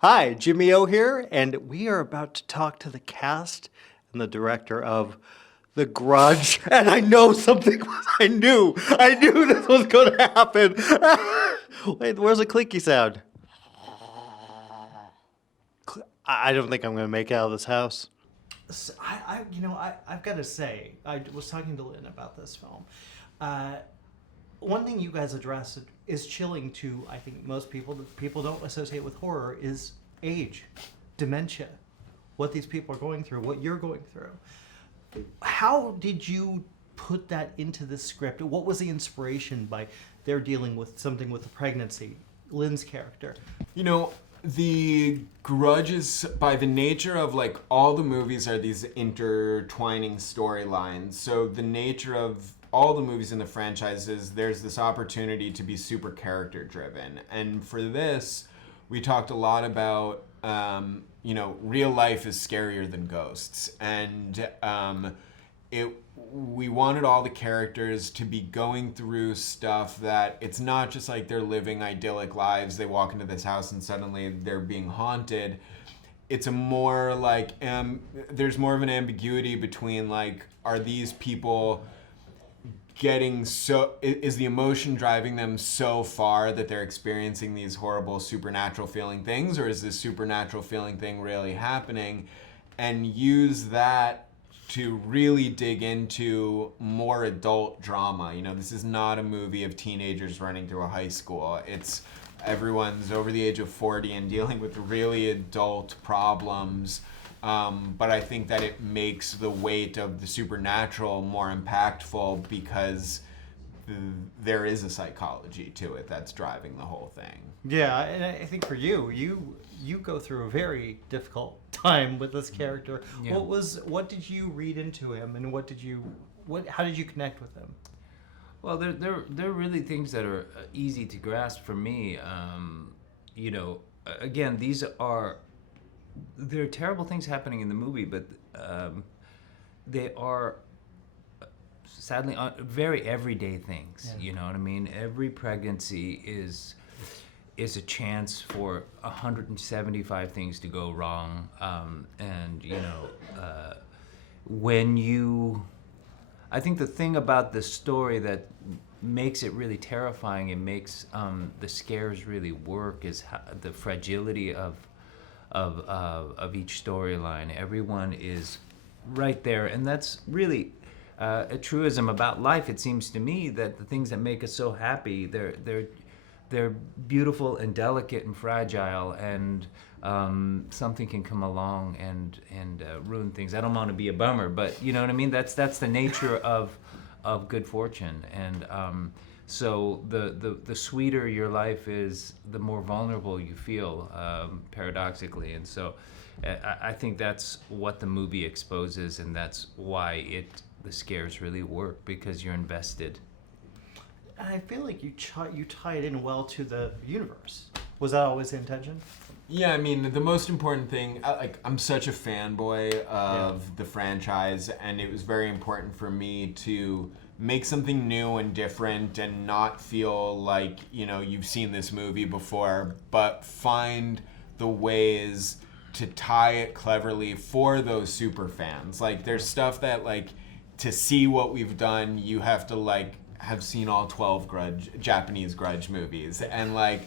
Hi, Jimmy O here, and we are about to talk to the cast and the director of The Grudge. And I know something I knew this was going to happen. Wait, where's the clicky sound? I don't think I'm going to make it out of this house. So I've got to say, I was talking to Lynn about this film. One thing you guys addressed is chilling to, I think, most people that people don't associate with horror is age, dementia, what these people are going through, what you're going through. How did you put that into the script? What was the inspiration by they're dealing with something with the pregnancy, Lynn's character? You know, the Grudge is, by the nature of like all the movies are these intertwining storylines. So the nature of all the movies in the franchises, there's this opportunity to be super character driven. And for this, we talked a lot about, real life is scarier than ghosts. And we wanted all the characters to be going through stuff that it's not just like they're living idyllic lives. They walk into this house and suddenly they're being haunted. It's a more like, there's more of an ambiguity between like, are these people getting is the emotion driving them so far that they're experiencing these horrible supernatural feeling things, or is this supernatural feeling thing really happening? And use that to really dig into more adult drama. You know, this is not a movie of teenagers running through a high school. It's everyone's over the age of 40 and dealing with really adult problems. But I think that it makes the weight of the supernatural more impactful because there is a psychology to it that's driving the whole thing. Yeah, and I think for you go through a very difficult time with this character. Yeah. What did you read into him, and how did you connect with him? Well, they're really things that are easy to grasp for me. Again, there are terrible things happening in the movie, but they are sadly very everyday things. Yeah. You know what I mean? Every pregnancy is a chance for 175 things to go wrong, I think the thing about the story that makes it really terrifying and makes the scares really work is the fragility of each storyline. Everyone is right there, and that's really a truism about life. It seems to me that the things that make us so happy, they're beautiful and delicate and fragile, and something can come along and ruin things. I don't want to be a bummer, but you know what I mean. That's the nature of good fortune, and so the sweeter your life is, the more vulnerable you feel, paradoxically. And so I think that's what the movie exposes, and that's why the scares really work, because you're invested. And I feel like you tie it in well to the universe. Was that always the intention? Yeah, I mean, the most important thing, I'm such a fanboy of the franchise, and it was very important for me to make something new and different and not feel like, you've seen this movie before, but find the ways to tie it cleverly for those super fans. Like, there's stuff that, like, to see what we've done, you have to, like, have seen all 12 Japanese Grudge movies. And, like,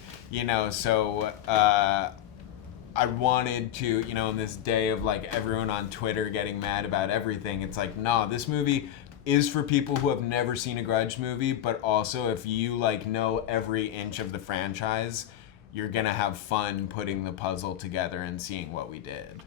so I wanted to, in this day of, like, everyone on Twitter getting mad about everything, it's like, no, this movie is for people who have never seen a Grudge movie, but also if you, like, know every inch of the franchise, you're gonna have fun putting the puzzle together and seeing what we did.